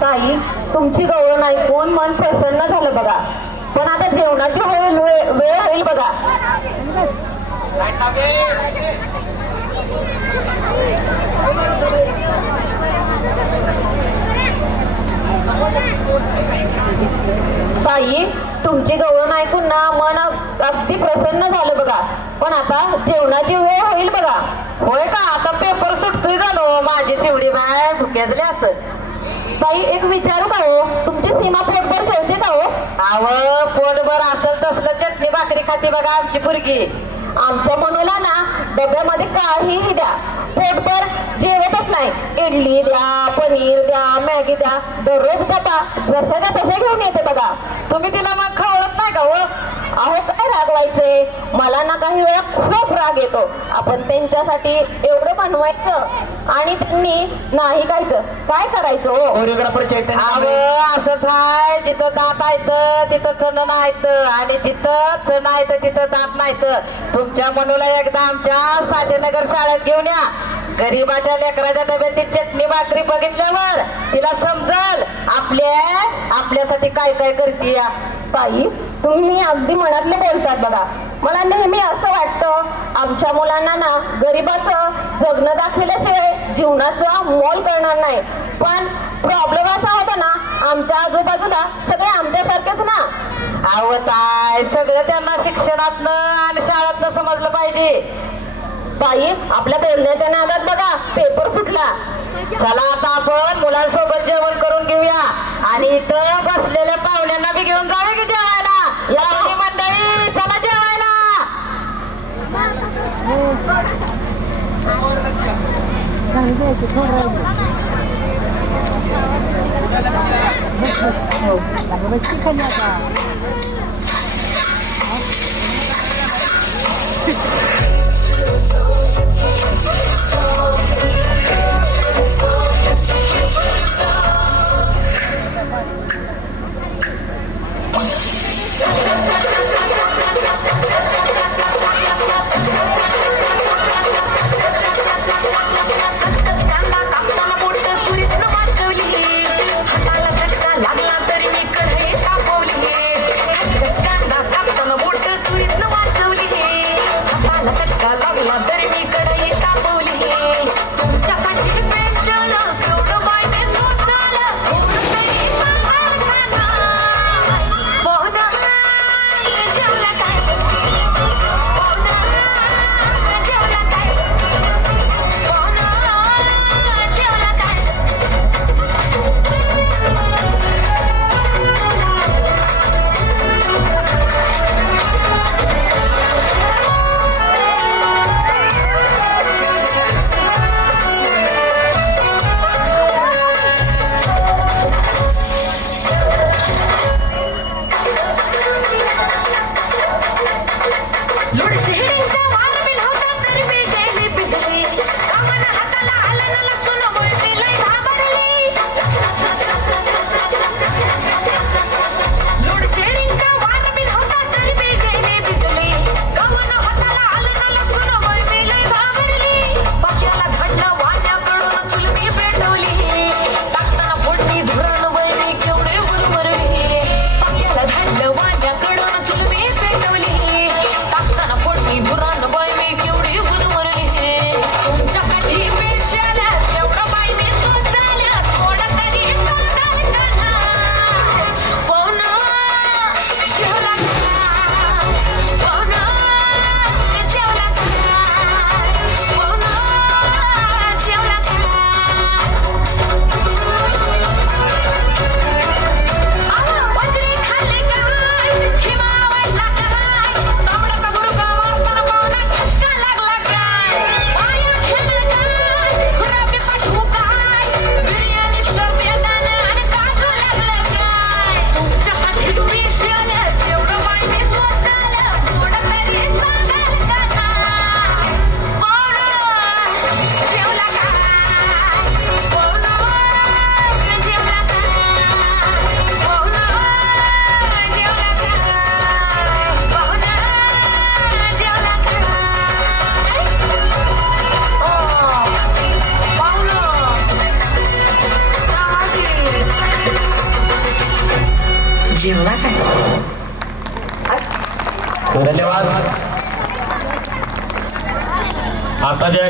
ताई, तुमची गवळण ऐकून मन प्रसन्न झालं बघा. पण आता जेवणाची वेळ होईल बघा. ताई, तुमची गवळण ऐकून ना मन अगदी प्रसन्न झालं बघा. पण आता जेवणाची वेळ होईल बघा. होय का? आता पेपर सुटतोय झालो. माझी शिवडी बाय भुक्याजले असं. ताई, एक विचारू का हो? तुमची सीमा पोटभर जेवते का हो? आव पोटभर असेल तसलं चटणी भाकरी खाती बघा आमची पुरगी. आमच्या मनूला ना डब्यामध्ये काहीही द्या, पोटभर जेवतच नाही. इडली द्या, पनीर द्या, मॅगी द्या, दररोज डबा जशाच्या तसे घेऊन येते बघा. तुम्ही तिला मग खवळत नाही का हो? अहो, काय रागवायचे? मला ना काही वेळा खूप राग येतो. आपण त्यांच्यासाठी एवढं बनवायचं आणि त्यांनी नाही खायचं. काय करायचं हो? कोरिओग्राफर चैतन्य अव असंच आहे. जिथं दात आहेत तिथं चण नाहीत आणि जिथं चण आहेत तिथं दात नाहीत. तुमच्या मनूला एकदा आमच्या साठेनगर शाळेत घेऊन या. गरीबाच्या लेकराच्या डब्यात ती चटणी भाकरी बघितल्यावर तिला समजल आपल्यासाठी काय काय करते. ताई, तुम्ही अगदी मनातले बोलतात बघा. मला नेहमी असं वाटतं, आमच्या मुलांना ना गरिबाचं जगणं दाखवल्याशिवाय जीवनाचं मोल करणार नाही. पण प्रॉब्लेम असा होता ना, आमच्या आजूबाजूला सगळे आमच्यासारखेच ना. आवताय सगळं त्यांना शिक्षणातनं आणि शाळेतनं समजलं पाहिजे. ताई, आपल्या बोलण्याच्या नादात बघा पेपर सुटला. चला आता आपण मुलांसोबत जेवण करून घेऊया आणि इथं बसलेल्या पाहुण्यांना बी घेऊन जाऊया की जेवायला. या मंडळी, चला जेवायला. जेवला काय? धन्यवाद. आता जे